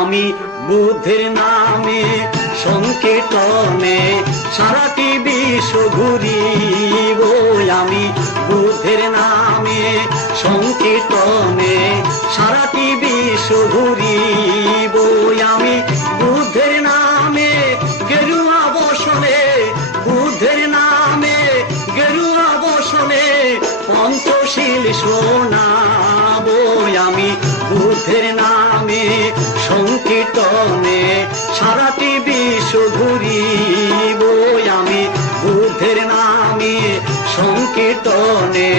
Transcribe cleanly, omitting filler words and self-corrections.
আমি বুদ্ধের নামে সংকীর্তনে সারাটি বিশ্ব ঘুরিব। আমি বুদ্ধের নামে সংকীর্তনে সারাটি বিশ্ব ঘুরিব। আমি বুদ্ধের নামে গেরুয়া বসনে, বুদ্ধের নামে গেরুয়া বসনে পঞ্চশীল শোনাব। আমি বুদ্ধের নামে সংকীর্তনে সারাটি বিশ্ব ঘুরিব। আমি বুদ্ধের নামে সংকীর্তনে